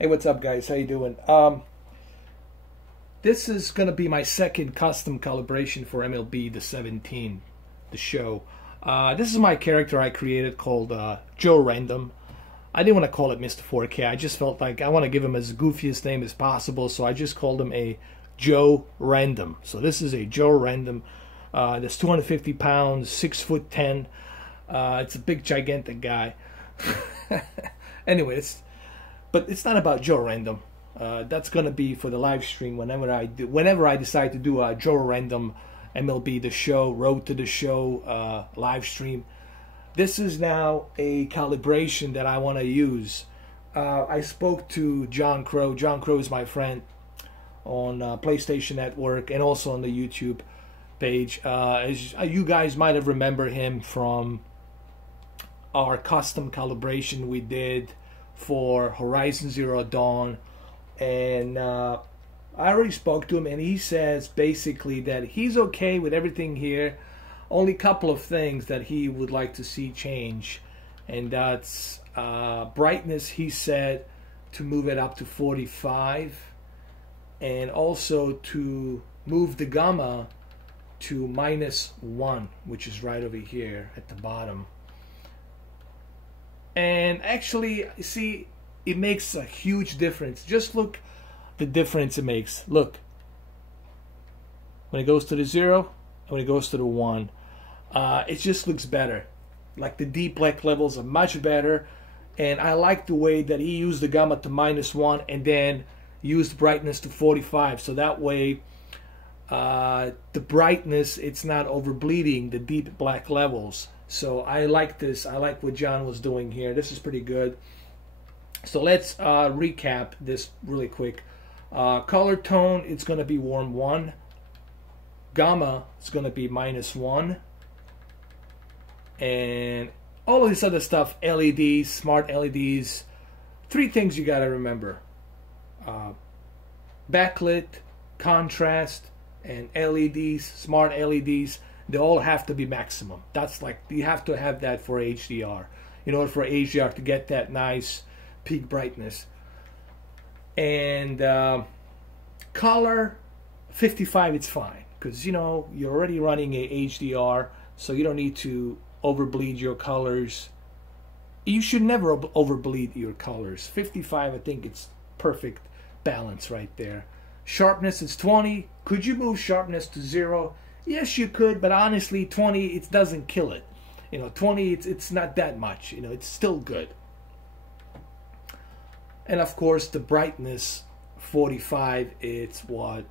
Hey, what's up, guys? How you doing? This is gonna be my second custom calibration for MLB the 17, the show. This is my character I created called Joe Random. I didn't want to call it Mr. 4K. I just felt like I want to give him as goofiest name as possible, so I just called him a Joe Random. So this is a Joe Random. That's 250 pounds, 6'10". It's a big, gigantic guy. Anyway, but it's not about Joe Random. That's gonna be for the live stream whenever I decide to do a Joe Random MLB the Show, Road to the Show live stream. This is now a calibration that I want to use. I spoke to John Crowe. John Crowe is my friend on PlayStation Network and also on the YouTube page. As you guys might have remembered him from our custom calibration we did for Horizon Zero Dawn, and I already spoke to him, and he says basically that he's okay with everything here. Only a couple of things that he would like to see change, and that's brightness. He said to move it up to 45, and also to move the gamma to -1, which is right over here at the bottom. And actually, see, it makes a huge difference. Just look the difference it makes. Look, when it goes to the 0 and when it goes to the 1, it just looks better. Like the deep black levels are much better, and I like the way that he used the gamma to -1 and then used brightness to 45, so that way the brightness, it's not over bleeding the deep black levels. So I like this. I like what John was doing here. This is pretty good. So let's recap this really quick. Color tone, it's going to be warm 1. Gamma, it's going to be -1. And all of this other stuff, LEDs, smart LEDs. 3 things you got to remember. Backlit, contrast, and LEDs, smart LEDs. They all have to be maximum. That's like, you have to have that for HDR. In order for HDR to get that nice peak brightness. And color, 55, it's fine. Because, you know, you're already running a HDR, so you don't need to overbleed your colors. You should never overbleed your colors. 55, I think it's perfect balance right there. Sharpness is 20. Could you move sharpness to 0? Yes, you could, but honestly, 20, it doesn't kill it. You know, 20, it's not that much. You know, it's still good. And of course, the brightness, 45, it's what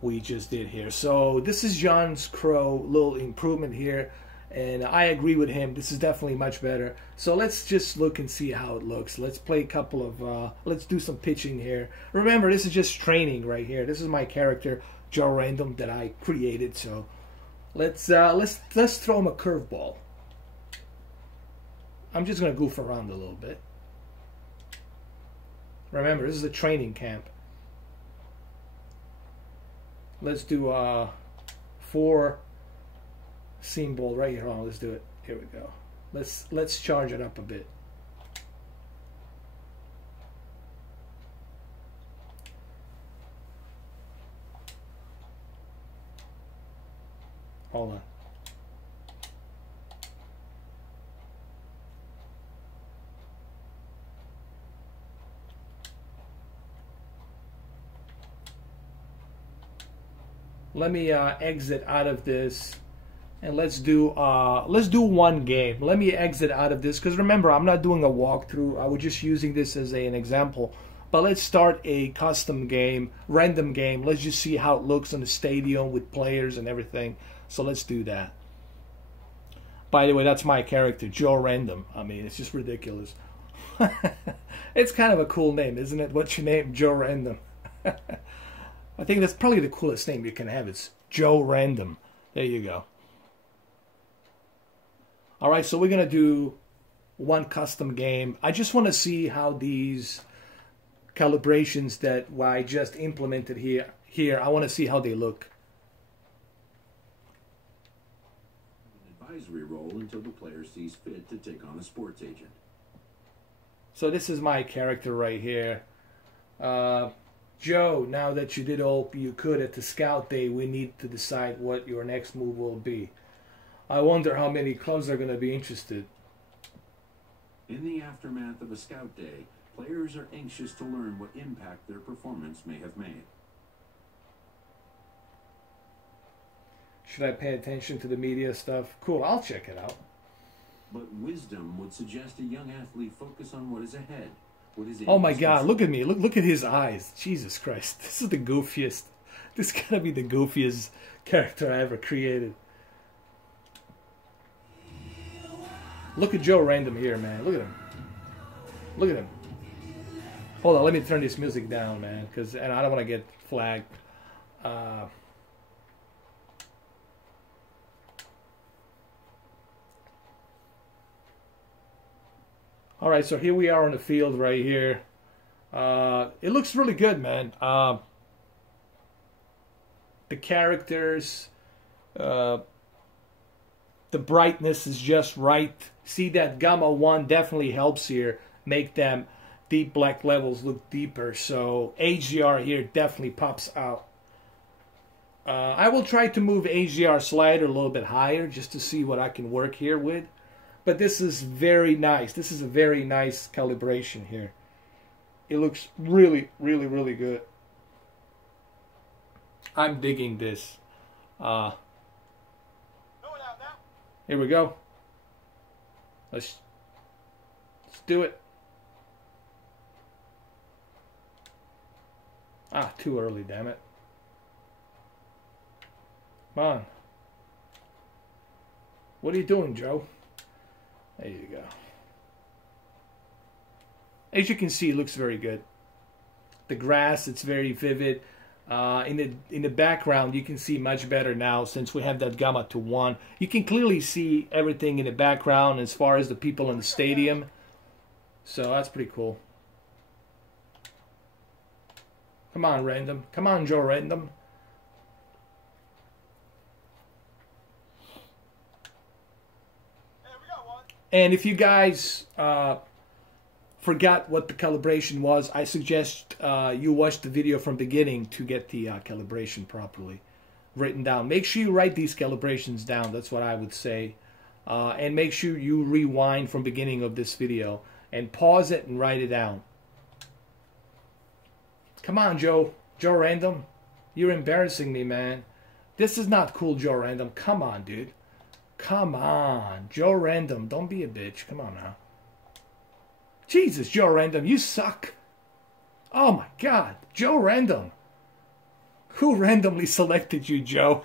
we just did here. So this is John Crowe, little improvement here, and I agree with him. This is definitely much better. So let's just look and see how it looks. Let's play a couple of, let's do some pitching here. Remember, this is just training right here. This is my character, Joe Random, that I created. So let's throw him a curveball. I'm just gonna goof around a little bit. Remember, this is a training camp. Let's do 4 seam ball right here. Oh, let's do it. Here we go. Let's charge it up a bit. Hold on. Let me exit out of this, and let's do one game. Let me exit out of this, because remember, I'm not doing a walkthrough. I was just using this as an example. But let's start a custom game, random game. Let's just see how it looks in the stadium with players and everything. So let's do that. By the way, that's my character, Joe Random. I mean, it's just ridiculous. It's kind of a cool name, isn't it? What's your name? Joe Random. I think that's probably the coolest name you can have. It's Joe Random. There you go. All right, so we're going to do one custom game. I just want to see how these calibrations that I just implemented here, I want to see how they look. Advisory role until the player sees fit to take on a sports agent. So this is my character right here. Joe, now that you did all you could at the scout day, we need to decide what your next move will be. I wonder how many clubs are going to be interested. In the aftermath of a scout day, players are anxious to learn what impact their performance may have made. Should I pay attention to the media stuff? Cool, I'll check it out. But wisdom would suggest a young athlete focus on what is ahead. What is Oh my God, look at me. Look at his eyes. Jesus Christ. This is the goofiest. This gotta be the goofiest character I ever created. Look at Joe Random here, man. Look at him. Look at him. Hold on, let me turn this music down, man, and I don't want to get flagged. All right, so here we are on the field right here. It looks really good, man. The characters, the brightness is just right. See that Gamma 1 definitely helps here make them deep black levels look deeper. So HDR here definitely pops out. I will try to move HDR slider a little bit higher just to see what I can work here with. But this is very nice. This is a very nice calibration here. It looks really, really, really good. I'm digging this. Here we go. Let's do it. Ah, too early, damn it. Come on. What are you doing, Joe? There you go. As you can see, it looks very good. The grass, it's very vivid. In the background, you can see much better now since we have that gamma to 1. You can clearly see everything in the background as far as the people in the stadium. So that's pretty cool. Come on, Random. Come on, Joe Random. And if you guys forgot what the calibration was, I suggest you watch the video from beginning to get the calibration properly written down. Make sure you write these calibrations down. That's what I would say. And make sure you rewind from beginning of this video and pause it and write it down. Come on, Joe. Joe Random. You're embarrassing me, man. This is not cool, Joe Random. Come on, dude. Come on, Joe Random, don't be a bitch. Come on now. Jesus, Joe Random, you suck. Oh my God, Joe Random. Who randomly selected you, Joe?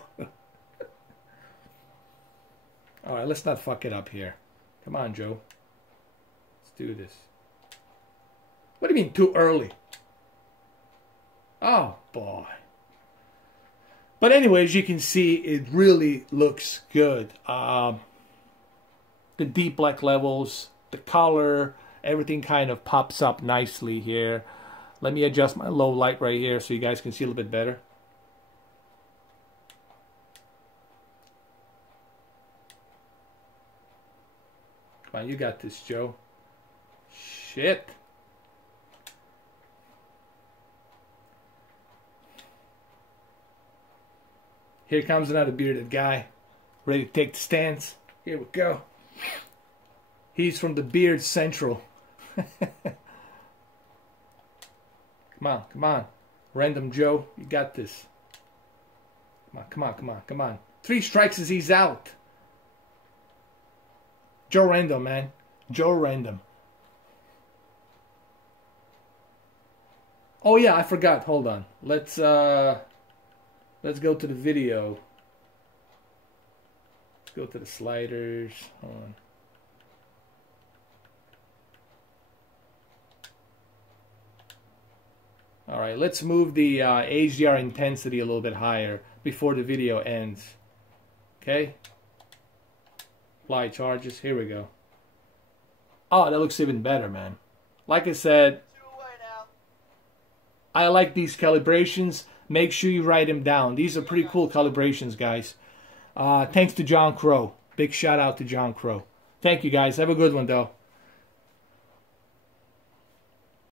All right, let's not fuck it up here. Come on, Joe. Let's do this. What do you mean too early? Oh boy. But anyways, you can see it really looks good. The deep black levels, the color, everything kind of pops up nicely here. Let me adjust my low light right here so you guys can see a little bit better. Come on, you got this, Joe. Shit. Here comes another bearded guy, ready to take the stance. Here we go. He's from the Beard Central. Come on, come on. Random Joe, you got this. Come on, come on, come on, come on. 3 strikes as he's out. Joe Random, man. Joe Random. Oh yeah, I forgot. Hold on. Let's go to the video. Let's go to the sliders. Hold on. All right, let's move the HDR intensity a little bit higher before the video ends. Okay. Apply charges. Here we go. Oh, that looks even better, man. Like I said, I like these calibrations. Make sure you write them down. These are pretty cool calibrations, guys. Thanks to John Crowe. Big shout out to John Crowe. Thank you, guys. Have a good one, though.